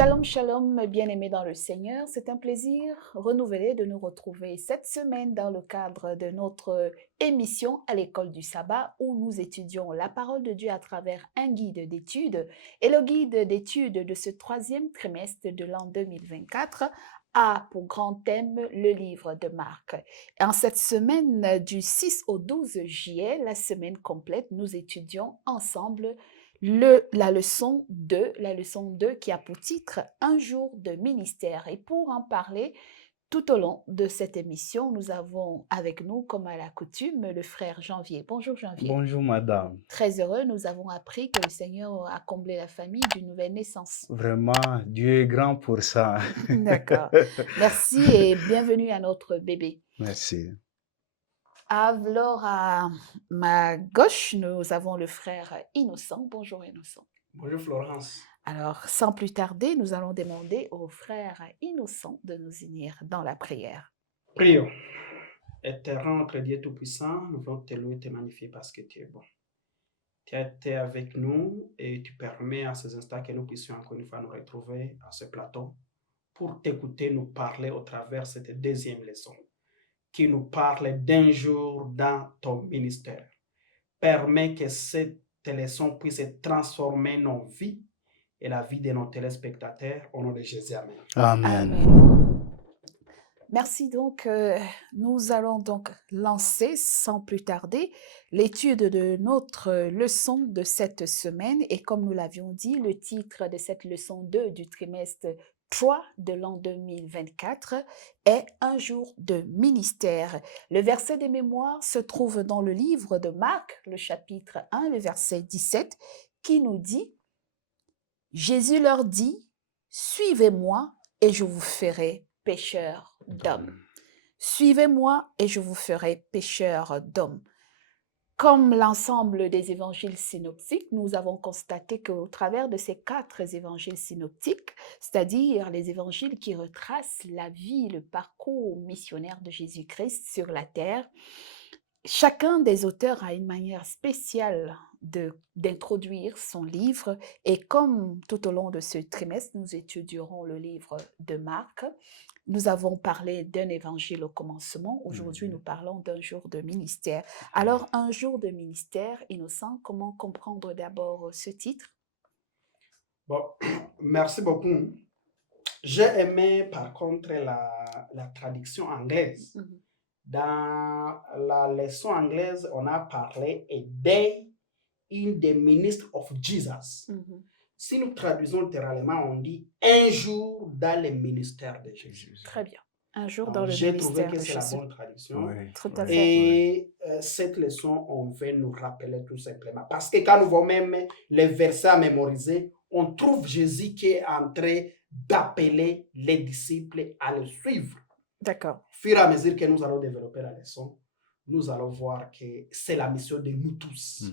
Shalom, shalom, bien-aimés dans le Seigneur. C'est un plaisir renouvelé de nous retrouver cette semaine dans le cadre de notre émission à l'école du sabbat où nous étudions la parole de Dieu à travers un guide d'études. Et le guide d'études de ce troisième trimestre de l'an 2024 a pour grand thème le livre de Marc. En cette semaine du 6 au 12 juillet, la semaine complète, nous étudions ensemble la leçon 2 qui a pour titre « Un jour de ministère ». Et pour en parler, tout au long de cette émission, nous avons avec nous, comme à la coutume, le frère Janvier. Bonjour Janvier. Bonjour madame. Très heureux, nous avons appris que le Seigneur a comblé la famille d'une nouvelle naissance. Vraiment, Dieu est grand pour ça. D'accord. Merci et bienvenue à notre bébé. Merci. Alors, à ma gauche, nous avons le frère Innocent. Bonjour Innocent. Bonjour Florence. Alors, sans plus tarder, nous allons demander au frère Innocent de nous unir dans la prière. Prions. Éternel notre Dieu Tout-Puissant, nous voulons te louer et te magnifier parce que tu es bon. Tu as été avec nous et tu permets à ces instants que nous puissions encore une fois nous retrouver à ce plateau pour t'écouter nous parler au travers de cette deuxième leçon qui nous parle d'un jour dans ton ministère. Permets que cette leçon puisse transformer nos vies et la vie de nos téléspectateurs. Au nom de Jésus, Amen. Amen. Amen. Merci donc. Nous allons donc lancer sans plus tarder l'étude de notre leçon de cette semaine. Et comme nous l'avions dit, le titre de cette leçon 2 du trimestre 3 de l'an 2024 est « Un jour de ministère ». Le verset de mémoire se trouve dans le livre de Marc, le chapitre 1, le verset 17, qui nous dit « Jésus leur dit, suivez-moi et je vous ferai pécheurs d'hommes. Suivez-moi et je vous ferai pécheurs d'hommes. » Comme l'ensemble des évangiles synoptiques, nous avons constaté qu'au travers de ces 4 évangiles synoptiques, c'est-à-dire les évangiles qui retracent la vie, le parcours missionnaire de Jésus-Christ sur la terre, chacun des auteurs a une manière spéciale d'introduire son livre. Et comme tout au long de ce trimestre, nous étudierons le livre de Marc, nous avons parlé d'un évangile au commencement. Aujourd'hui, nous parlons d'un jour de ministère. Alors, un jour de ministère, Innocent, comment comprendre d'abord ce titre? Bon, merci beaucoup. J'ai aimé par contre la traduction anglaise. Dans la leçon anglaise, on a parlé « a day in the ministry of Jesus ». Si nous traduisons littéralement, on dit « un jour dans le ministère de Jésus ». Très bien. Un jour Donc, dans le j'ai ministère trouvé que de c'est la Jésus. bonne traduction. Oui, Tout à oui. fait. Et cette leçon, on veut nous rappeler tout simplement. Parce que quand nous voyons même les versets à mémoriser, on trouve Jésus qui est en train d'appeler les disciples à le suivre. D'accord. Au fur et à mesure que nous allons développer la leçon, nous allons voir que c'est la mission de nous tous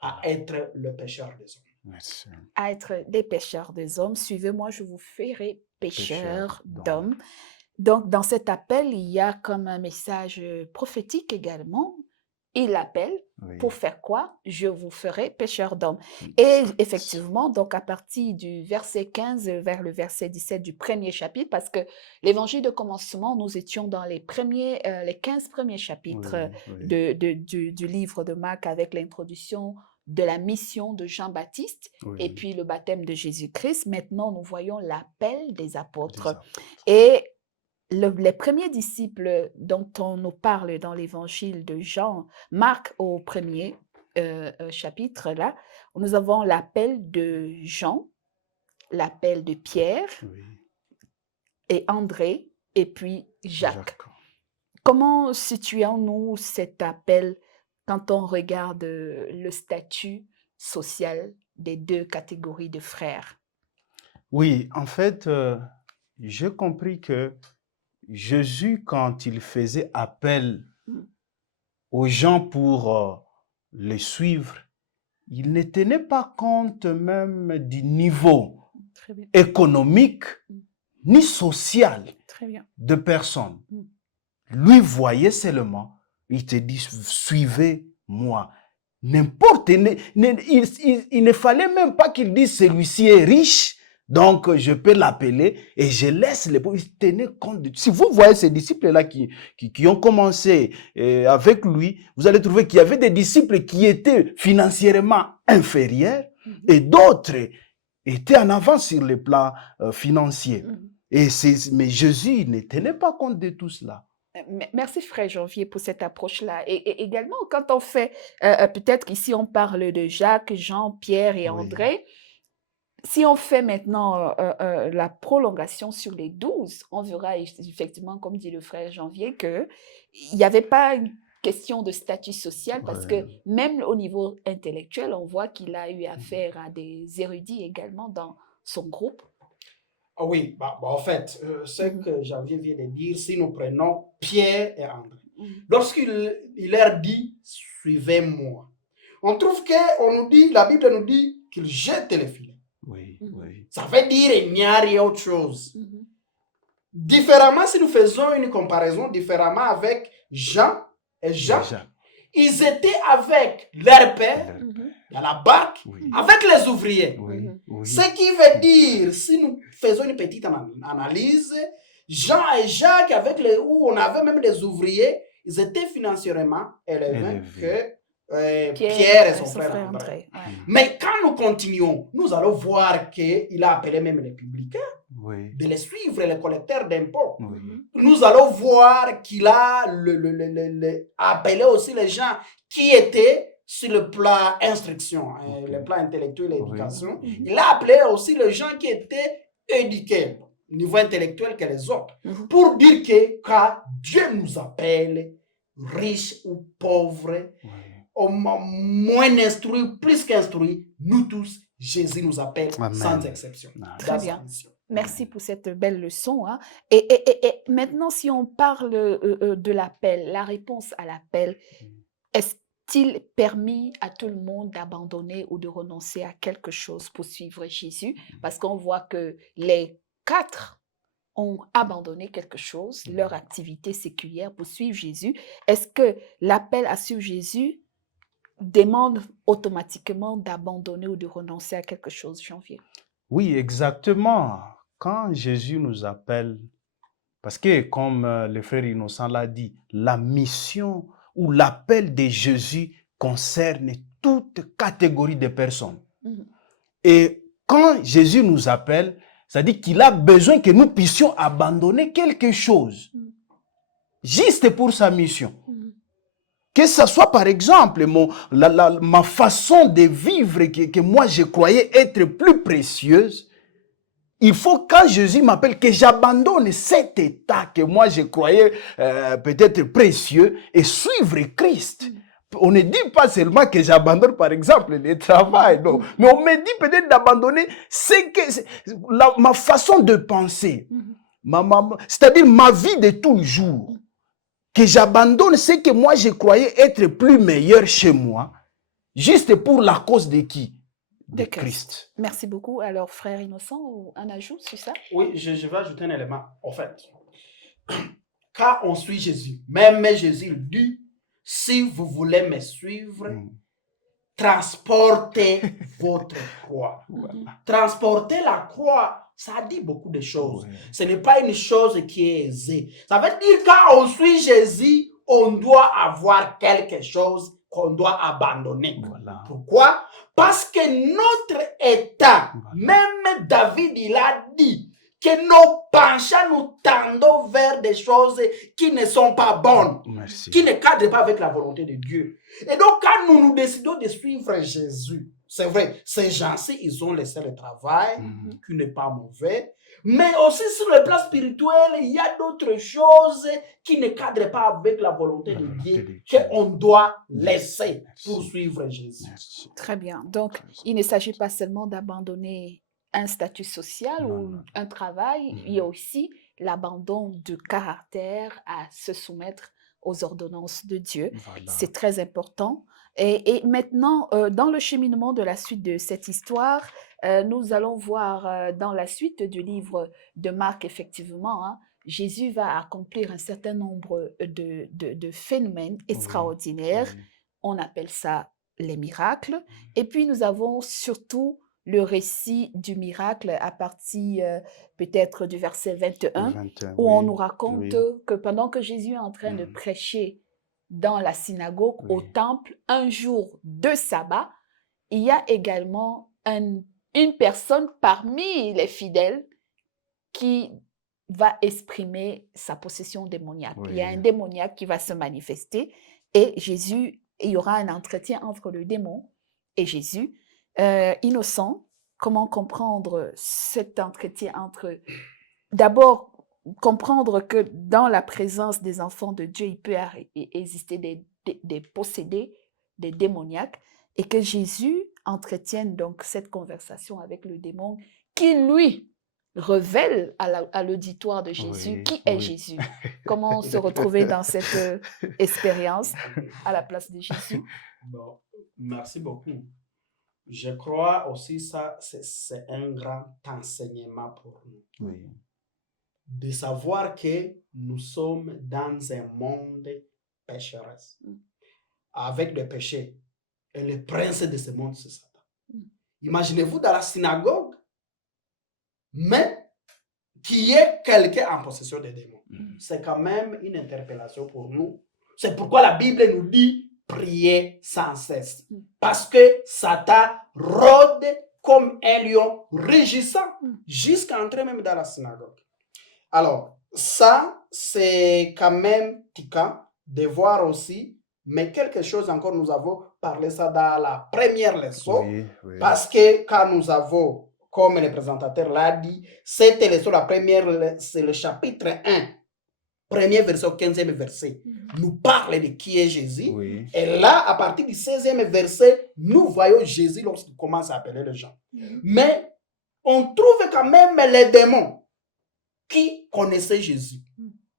à être le pécheur des hommes. Merci. À être des pécheurs des hommes. Suivez-moi, je vous ferai pécheurs d'hommes. Donc, dans cet appel, il y a comme un message prophétique également. Il appelle pour faire quoi? Je vous ferai pécheurs d'hommes. Et effectivement, donc à partir du verset 15 vers le verset 17 du premier chapitre, parce que l'évangile de commencement, nous étions dans les 15 premiers chapitres du livre de Marc avec l'introduction de la mission de Jean-Baptiste et puis le baptême de Jésus-Christ. Maintenant, nous voyons l'appel des apôtres. Et les premiers disciples dont on nous parle dans l'évangile de Jean, Marc au premier chapitre, là, nous avons l'appel de Jean, l'appel de Pierre et André et puis Jacques. Comment situons-nous cet appel quand on regarde le statut social des 2 catégories de frères? Oui, en fait, j'ai compris que Jésus, quand il faisait appel aux gens pour les suivre, il ne tenait pas compte même du niveau économique ni social de personnes. Lui voyait seulement, il te dit, suivez-moi. N'importe, il ne fallait même pas qu'il dise celui-ci est riche, Donc, je peux l'appeler et je laisse les pauvres. Il tenait compte de... Si vous voyez ces disciples-là qui ont commencé avec lui, vous allez trouver qu'il y avait des disciples qui étaient financièrement inférieurs et d'autres étaient en avance sur le plan financier. Mais Jésus ne tenait pas compte de tout cela. Merci Frère Janvier pour cette approche-là. Et également, quand on fait, peut-être ici on parle de Jacques, Jean, Pierre et Oui. André, si on fait maintenant la prolongation sur les 12, on verra effectivement, comme dit le Frère Janvier, qu'il n'y avait pas une question de statut social parce que même au niveau intellectuel, on voit qu'il a eu affaire à des érudits également dans son groupe. Ah oui, en fait, ce que Janvier vient de dire, si nous prenons Pierre et André, lorsqu'il leur dit « Suivez-moi », on trouve que nous dit, la Bible nous dit qu'il jette les filets. Oui, oui. Ça veut dire qu'il n'y a rien autre chose. Différemment, si nous faisons une comparaison différemment avec Jean et Jacques, ils étaient avec leur père dans la barque, avec les ouvriers. Ce qui veut dire, si nous faisons une petite analyse, Jean et Jacques, où on avait même des ouvriers, ils étaient financièrement élevés que Pierre et son frère André. Mais quand nous continuons, nous allons voir qu'il a appelé même les publicains de les suivre, les collecteurs d'impôts. Nous allons voir qu'il a appelé aussi les gens qui étaient sur le plan instruction, le plan intellectuel et éducation. Il a appelé aussi les gens qui étaient éduqués au niveau intellectuel que les autres, pour dire que quand Dieu nous appelle, riches ou pauvres, moins instruits, plus qu'instruits, nous tous, Jésus nous appelle sans exception. Très bien. Merci pour cette belle leçon. Et maintenant, si on parle de l'appel, la réponse à l'appel, est-il permis à tout le monde d'abandonner ou de renoncer à quelque chose pour suivre Jésus? Parce qu'on voit que les 4 ont abandonné quelque chose, leur activité séculière pour suivre Jésus. Est-ce que l'appel à suivre Jésus demande automatiquement d'abandonner ou de renoncer à quelque chose, Janvier? Oui, exactement. Quand Jésus nous appelle, parce que comme le frère Innocent l'a dit, la mission ou l'appel de Jésus concerne toute catégorie de personnes. Et quand Jésus nous appelle, ça dit qu'il a besoin que nous puissions abandonner quelque chose, juste pour sa mission. Que ce soit par exemple ma façon de vivre que moi je croyais être plus précieuse. Il faut quand Jésus m'appelle que j'abandonne cet état que moi je croyais peut-être précieux et suivre Christ. On ne dit pas seulement que j'abandonne par exemple le travail, non. Mais on me dit peut-être d'abandonner ma façon de penser, c'est-à-dire ma vie de tous les jours. Que j'abandonne ce que moi je croyais être plus meilleur chez moi, juste pour la cause de qui? De Christ. Merci beaucoup. Alors, frère Innocent, un ajout sur ça? Oui, je vais ajouter un élément. En fait, quand on suit Jésus, même Jésus dit, si vous voulez me suivre, transportez votre croix. Transporter la croix, ça dit beaucoup de choses. Ce n'est pas une chose qui est aisée. Ça veut dire quand on suit Jésus, on doit avoir quelque chose qu'on doit abandonner. Pourquoi? Parce que notre état, même David, il a dit que nos penchants nous tendons vers des choses qui ne sont pas bonnes, qui ne cadrent pas avec la volonté de Dieu. Et donc, quand nous décidons de suivre Jésus, c'est vrai, ces gens-ci, ils ont laissé le travail, qui n'est pas mauvais, mais aussi sur le plan spirituel, il y a d'autres choses qui ne cadrent pas avec la volonté de Dieu qu'on doit laisser pour suivre Jésus. Très bien. Donc, il ne s'agit pas seulement d'abandonner un statut social ou un travail, il y a aussi l'abandon de caractère à se soumettre aux ordonnances de Dieu. C'est très important. Et maintenant, dans le cheminement de la suite de cette histoire, nous allons voir dans la suite du livre de Marc, effectivement, Jésus va accomplir un certain nombre de phénomènes extraordinaires. On appelle ça les miracles. Et puis, nous avons surtout le récit du miracle à partir peut-être du verset 21, 21, où on oui, nous raconte oui, que pendant que Jésus est en train de mm, prêcher dans la synagogue, au oui, temple, un jour de sabbat, il y a également une personne parmi les fidèles qui va exprimer sa possession démoniaque. Il y a oui, un démoniaque qui va se manifester et Jésus, il y aura un entretien entre le démon et Jésus. Innocent, comment comprendre cet entretien entre... D'abord, comprendre que dans la présence des enfants de Dieu, il peut exister des possédés, des démoniaques, et que Jésus entretienne donc cette conversation avec le démon qui, lui, révèle à l'auditoire de Jésus oui, qui est oui. Jésus. Comment se retrouver dans cette expérience à la place de Jésus? Bon, merci beaucoup. Je crois aussi ça, c'est un grand enseignement pour nous. Oui, De savoir que nous sommes dans un monde pécheresse, Mm. avec le péché. Et le prince de ce monde, c'est Satan. Mm. Imaginez-vous dans la synagogue, mais qui est quelqu'un en possession des démons. C'est quand même une interpellation pour nous. C'est pourquoi la Bible nous dit prier sans cesse. Parce que Satan rôde comme un lion rugissant jusqu'à entrer même dans la synagogue. Alors, ça, c'est quand même piquant de voir aussi, mais quelque chose encore, nous avons parlé ça dans la première leçon, oui, oui, parce que quand nous avons, comme le présentateur l'a dit, cette leçon, la première, c'est le chapitre 1, premier verset au 15e verset, nous parle de qui est Jésus. oui, Et là, à partir du 16e verset, nous voyons Jésus lorsqu'il commence à appeler les gens. Mais on trouve quand même les démons qui connaissaient Jésus,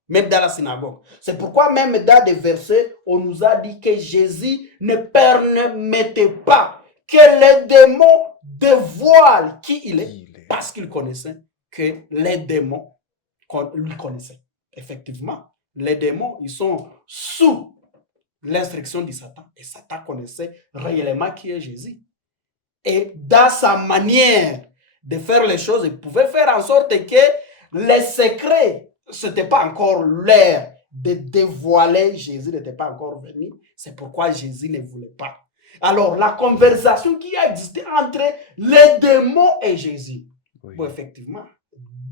même dans la synagogue. C'est pourquoi même dans des versets, on nous a dit que Jésus ne permettait pas que les démons dévoilent qui il est, qui il est. parce qu'il connaissait que les démons lui connaissaient. Effectivement, les démons, ils sont sous l'instruction de Satan. Et Satan connaissait réellement qui est Jésus. Et dans sa manière de faire les choses, il pouvait faire en sorte que les secrets, ce n'était pas encore l'heure de dévoiler Jésus, n'était pas encore venu. C'est pourquoi Jésus ne voulait pas. Alors, la conversation qui a existé entre les démons et Jésus. Oui. Bon, effectivement,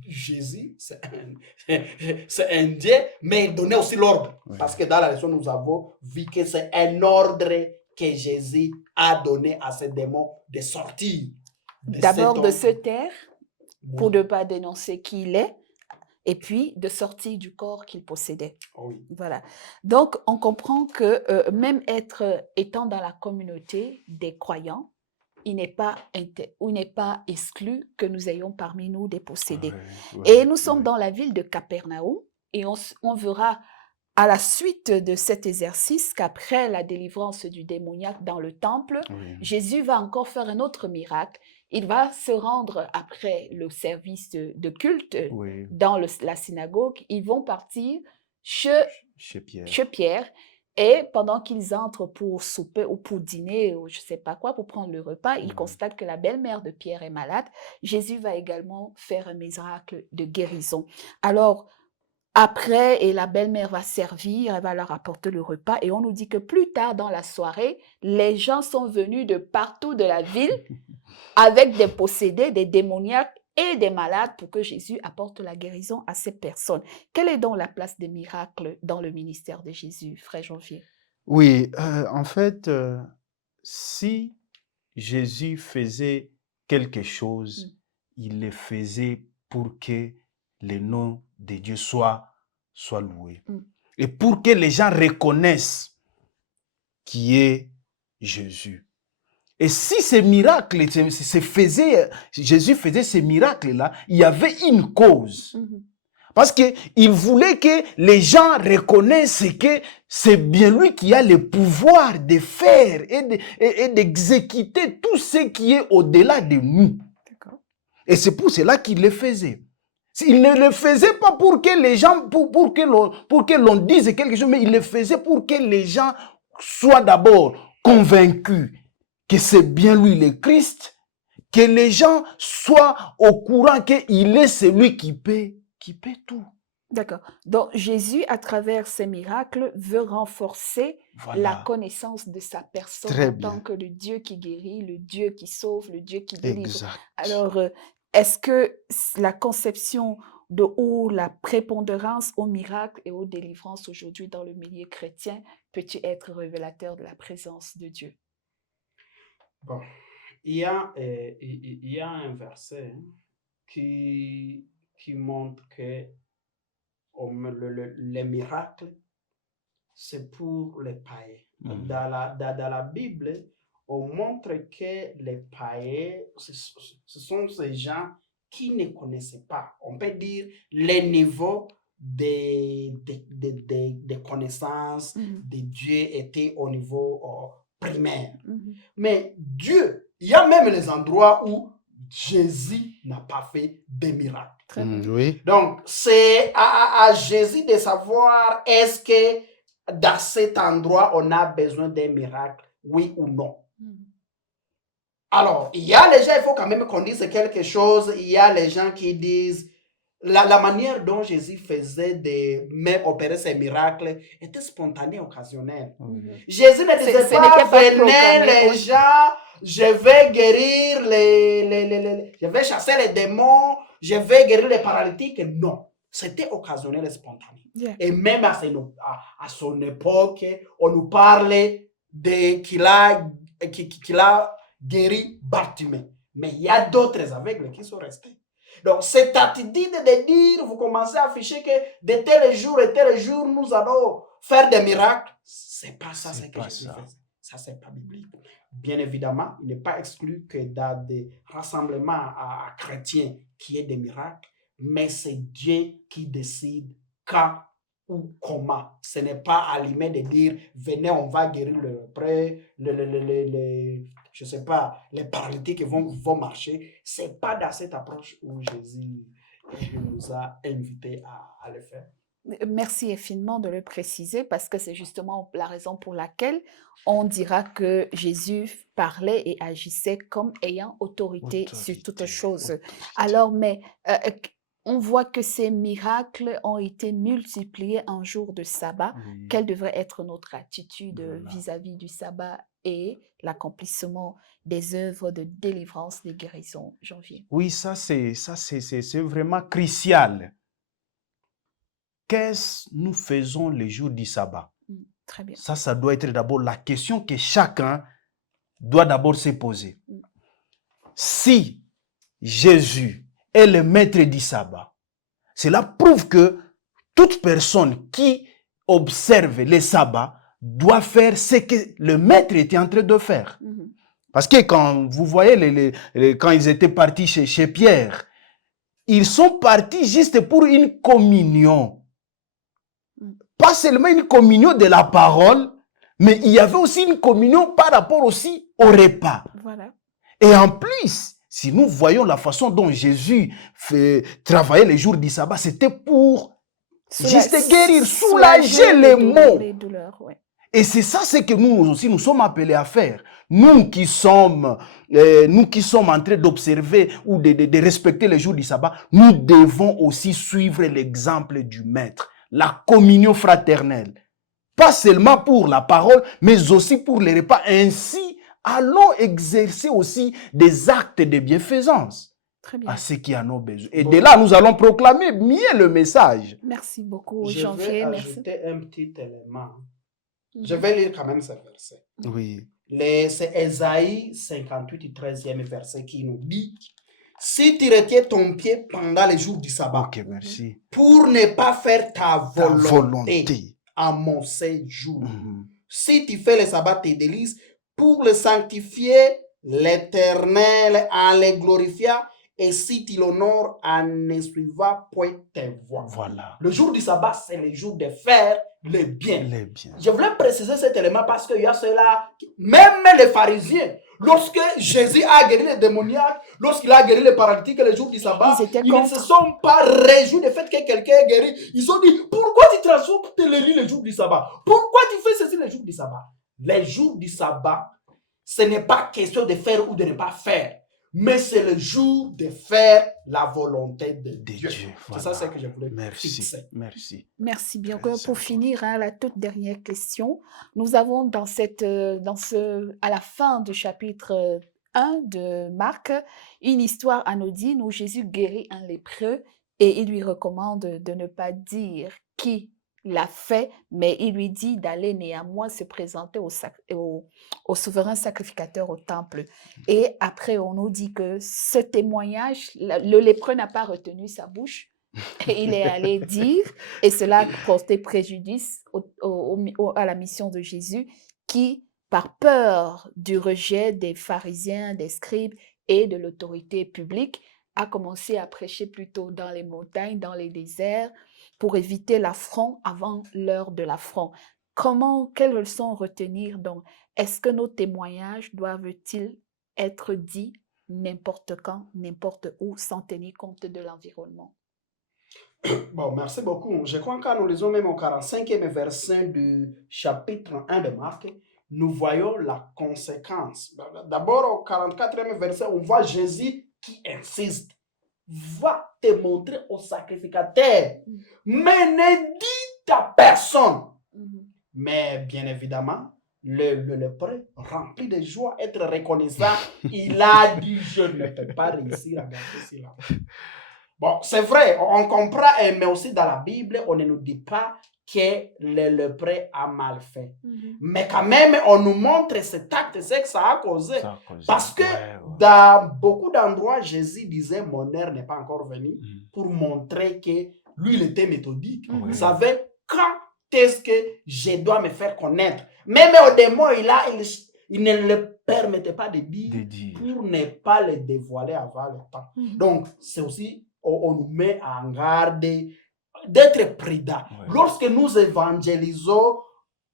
Jésus, c'est un Dieu, mais il donnait aussi l'ordre. Oui. Parce que dans la leçon, nous avons vu que c'est un ordre que Jésus a donné à ces démons de sortir. D'abord de se taire pour Oui. ne pas dénoncer qui il est, et puis de sortir du corps qu'il possédait. Oui. Voilà. Donc, on comprend que même étant dans la communauté des croyants, il n'est pas exclu que nous ayons parmi nous des possédés. Oui, Et nous sommes oui. dans la ville de Capernaum, et on verra à la suite de cet exercice qu'après la délivrance du démoniaque dans le temple, Oui. Jésus va encore faire un autre miracle. Il va se rendre après le service de culte Oui. dans la synagogue. Ils vont partir chez Chez Pierre. Pierre. Et pendant qu'ils entrent pour souper ou pour dîner ou je ne sais pas quoi, pour prendre le repas, ils constatent que la belle-mère de Pierre est malade. Jésus va également faire un miracle de guérison. Alors, après, et la belle-mère va servir, elle va leur apporter le repas. Et on nous dit que plus tard dans la soirée, les gens sont venus de partout de la ville avec des possédés, des démoniaques et des malades pour que Jésus apporte la guérison à ces personnes. Quelle est donc la place des miracles dans le ministère de Jésus, frère Janvier? Oui, en fait, si Jésus faisait quelque chose, il le faisait pour que le nom de Dieu soit loué. Et pour que les gens reconnaissent qui est Jésus. Et si ces miracles, Jésus faisait ces miracles-là, il y avait une cause. Parce qu'il voulait que les gens reconnaissent que c'est bien lui qui a le pouvoir de faire et d'exécuter tout ce qui est au-delà de nous. Et c'est pour cela qu'il le faisait. Il ne le faisait pas pour que les gens, pour que l'on dise quelque chose, mais il le faisait pour que les gens soient d'abord convaincus que c'est bien lui le Christ, Que les gens soient au courant qu'il est celui qui paie tout. D'accord. Donc, Jésus, à travers ces miracles, veut renforcer la Voilà. connaissance de sa personne Très en bien. tant que le Dieu qui guérit, le Dieu qui sauve, le Dieu qui délivre. Exact. Alors, est-ce que la conception ou la prépondérance aux miracles et aux délivrances aujourd'hui dans le milieu chrétien peut-il être révélateur de la présence de Dieu? Bon, il y a un verset qui montre que les miracles, c'est pour les païens. Mhm. Dans la Bible, on montre que les païens, ce sont ces gens qui ne connaissaient pas, on peut dire, les niveaux de connaissances Mhm. de Dieu étaient au niveau primaire. Mhm. Mais Dieu, il y a même les endroits où Jésus n'a pas fait des miracles. Très bien. Oui. Donc, c'est à Jésus de savoir est-ce que dans cet endroit, on a besoin d'un miracle, oui ou non. Mhm. Alors, il y a les gens, il faut quand même qu'on dise quelque chose. Il y a les gens qui disent la manière dont Jésus faisait même opérer ses miracles était spontanée, occasionnelle. Mhm. Jésus ne disait Ce pas, n'était pas venez programmé, les oui. gens, je vais guérir je vais chasser les démons, je vais guérir les paralytiques. Non, c'était occasionnel et spontané. Yeah. Et même à son époque, on nous parlait qu'il a guéri Bartimée. Mais il y a d'autres aveugles qui sont restés. Donc, cette attitude de dire, vous commencez à afficher que de tel jour et tel jour, nous allons faire des miracles, c'est pas ça ce que Jésus faisait. Ça, c'est pas biblique. Bien évidemment, il n'est pas exclu que dans des rassemblements à chrétiens qu'il y ait des miracles, mais c'est Dieu qui décide quand ou comment. Ce n'est pas à lui-même de dire, venez, on va guérir le prêt, je sais pas, les paralytiques vont marcher. C'est pas dans cette approche où Jésus nous a invités à le faire. Merci infiniment de le préciser parce que c'est justement la raison pour laquelle on dira que Jésus parlait et agissait comme ayant autorité sur toute chose. Alors, mais on voit que ces miracles ont été multipliés un jour de sabbat. Oui. Quelle devrait être notre attitude Voilà. vis-à-vis du sabbat et l'accomplissement des œuvres de délivrance, des guérisons, Janvier? Oui, ça c'est vraiment crucial. Qu'est-ce que nous faisons les jours du sabbat? Très bien. Ça doit être d'abord la question que chacun doit d'abord se poser. Si Jésus est le maître du sabbat, cela prouve que toute personne qui observe le sabbat doit faire ce que le maître était en train de faire. Parce que quand vous voyez, quand ils étaient partis chez Pierre, ils sont partis juste pour une communion. Pas seulement une communion de la parole, mais il y avait aussi une communion par rapport aussi au repas. Voilà. Et en plus, si nous voyons la façon dont Jésus travaillait les jours du sabbat, c'était pour juste guérir, soulager les maux. Les douleurs, ouais. Et c'est ça ce que nous aussi nous sommes appelés à faire. Nous qui sommes en train d'observer ou de respecter les jours du sabbat, nous devons aussi suivre l'exemple du Maître, la communion fraternelle. Pas seulement pour la parole, mais aussi pour les repas. Ainsi, allons exercer aussi des actes de bienfaisance à ceux qui en ont besoin. Et de là, nous allons proclamer mieux le message. Merci beaucoup, Je Janvier. vais Merci. ajouter un petit élément. Je vais lire quand même ce verset. Oui. C'est Ésaïe 58, 13e verset qui nous dit « Si tu retiens ton pied pendant les jours du sabbat, Ok, merci. pour ne pas faire ta volonté, volonté. à mon séjour, si tu fais le sabbat tes délices, pour le sanctifier, l'Éternel en le glorifiant, et si tu l'honores en ne suivant point tes voies. » Voilà. Le jour du sabbat, c'est le jour de faire le bien. Les biens. Je voulais préciser cet élément parce qu'il y a ceux-là, même les pharisiens, lorsque Jésus a guéri les démoniaques, lorsqu'il a guéri les paralytiques le jour du sabbat, ils ne se sont pas réjouis du fait que quelqu'un est guéri. Ils ont dit, pourquoi tu transportes les lits le jour du sabbat? Pourquoi tu fais ceci le jour du sabbat? Les jours du sabbat, ce n'est pas question de faire ou de ne pas faire. mais c'est le jour de faire la volonté de De Dieu. Dieu. C'est ça ce Voilà. que je voulais Merci. fixer. Merci. Merci bien. Très Pour important. finir, hein, la toute dernière question, nous avons à la fin du chapitre 1 de Marc, une histoire anodine où Jésus guérit un lépreux et il lui recommande de ne pas dire qui l'a fait, mais il lui dit d'aller néanmoins se présenter au souverain sacrificateur au temple. Et après, on nous dit que ce témoignage, le lépreux n'a pas retenu sa bouche. Et il est allé dire, et cela portait préjudice à la mission de Jésus, qui, par peur du rejet des pharisiens, des scribes et de l'autorité publique, a commencé à prêcher plutôt dans les montagnes, dans les déserts, pour éviter l'affront avant l'heure de l'affront. Quelles leçons retenir donc? Est-ce que nos témoignages doivent-ils être dits n'importe quand, n'importe où, sans tenir compte de l'environnement? Bon, merci beaucoup. Je crois que quand nous lisons même au 45e verset du chapitre 1 de Marc, nous voyons la conséquence. D'abord, au 44e verset, on voit Jésus qui insiste. Va te montrer au sacrificateur, mais ne dis à personne. Mais bien évidemment, le lépreux, rempli de joie, être reconnaissant, il a dit, je ne peux pas réussir à garder cela. Bon, c'est vrai, on comprend, mais aussi dans la Bible, on ne nous dit pas que le lépreux a mal fait. Mais quand même, on nous montre cet acte, c'est que ça a causé. Parce que dans beaucoup d'endroits, Jésus disait, mon heure n'est pas encore venue, pour montrer que lui, il était méthodique. Il savait quand est-ce que je dois me faire connaître. Même au démon, il ne le permettait pas de dire pour ne pas le dévoiler avant le temps. Donc, c'est aussi, on nous met en garde d'être prudent. Lorsque nous évangélisons,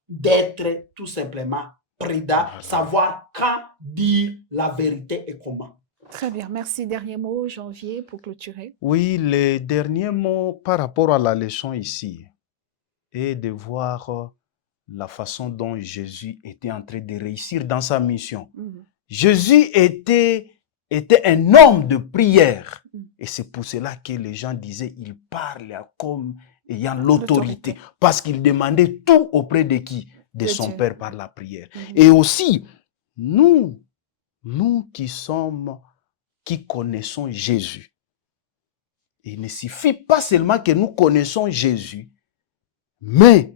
d'être tout simplement prudent, savoir quand dire la vérité et comment. Très bien, merci. Dernier mot, Janvier, pour clôturer. Oui, le dernier mot par rapport à la leçon ici est de voir la façon dont Jésus était en train de réussir dans sa mission. Jésus était un homme de prière. Et c'est pour cela que les gens disaient, il parle comme ayant l'autorité. Parce qu'il demandait tout auprès de qui? De son Dieu. Père par la prière. Et aussi, nous qui connaissons Jésus, il ne suffit pas seulement que nous connaissons Jésus, mais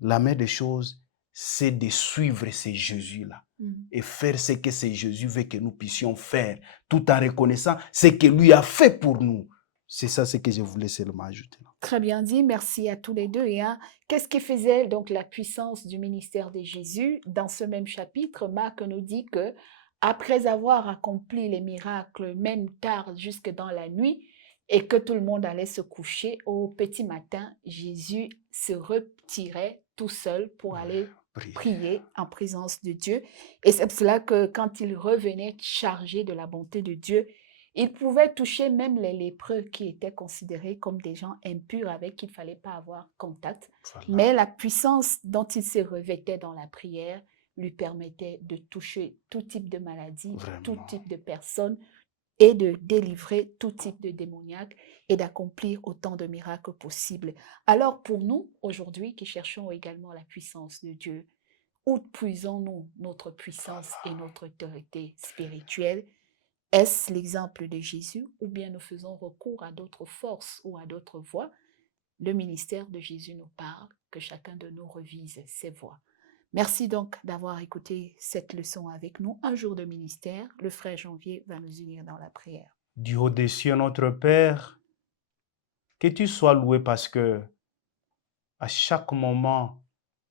la meilleure des choses, c'est de suivre ce Jésus-là et faire ce que ce Jésus veut que nous puissions faire, tout en reconnaissant ce que lui a fait pour nous. C'est ça ce que je voulais seulement ajouter. Très bien dit, merci à tous les deux. Et qu'est-ce qui faisait donc la puissance du ministère de Jésus? Dans ce même chapitre, Marc nous dit que après avoir accompli les miracles, même tard jusque dans la nuit, et que tout le monde allait se coucher, au petit matin, Jésus se retirait tout seul pour aller prier en présence de Dieu. Et c'est pour cela que quand il revenait chargé de la bonté de Dieu, il pouvait toucher même les lépreux qui étaient considérés comme des gens impurs avec qui il ne fallait pas avoir contact. Mais la puissance dont il se revêtait dans la prière lui permettait de toucher tout type de maladie, tout type de personnes, et de délivrer tout type de démoniaque et d'accomplir autant de miracles possibles. Alors pour nous, aujourd'hui, qui cherchons également la puissance de Dieu, où puisons-nous notre puissance et notre autorité spirituelle? Est-ce l'exemple de Jésus ou bien nous faisons recours à d'autres forces ou à d'autres voies? Le ministère de Jésus nous parle, que chacun de nous revise ses voies. Merci donc d'avoir écouté cette leçon avec nous. Un jour de ministère, le frère Janvier va nous unir dans la prière. Du haut des cieux, notre Père, que tu sois loué parce que à chaque moment,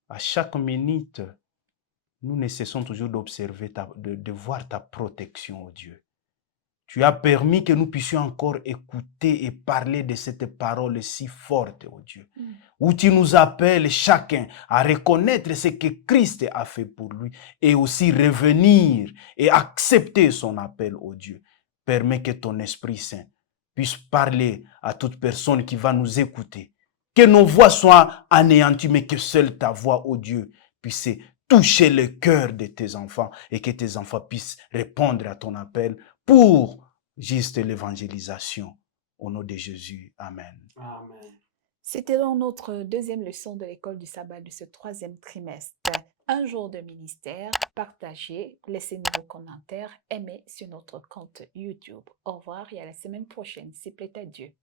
à chaque minute, nous ne cessons toujours d'observer, de voir ta protection, oh Dieu. Tu as permis que nous puissions encore écouter et parler de cette parole si forte, oh Dieu, où tu nous appelles chacun à reconnaître ce que Christ a fait pour lui et aussi revenir et accepter son appel, oh Dieu. Permets que ton Esprit Saint puisse parler à toute personne qui va nous écouter. Que nos voix soient anéanties, mais que seule ta voix, oh Dieu, puisse toucher le cœur de tes enfants et que tes enfants puissent répondre à ton appel pour juste l'évangélisation. Au nom de Jésus, Amen. Amen. C'était dans notre deuxième leçon de l'école du sabbat de ce troisième trimestre. Un jour de ministère, partagez, laissez-nous vos commentaires, aimez sur notre compte YouTube. Au revoir et à la semaine prochaine, s'il plaît à Dieu.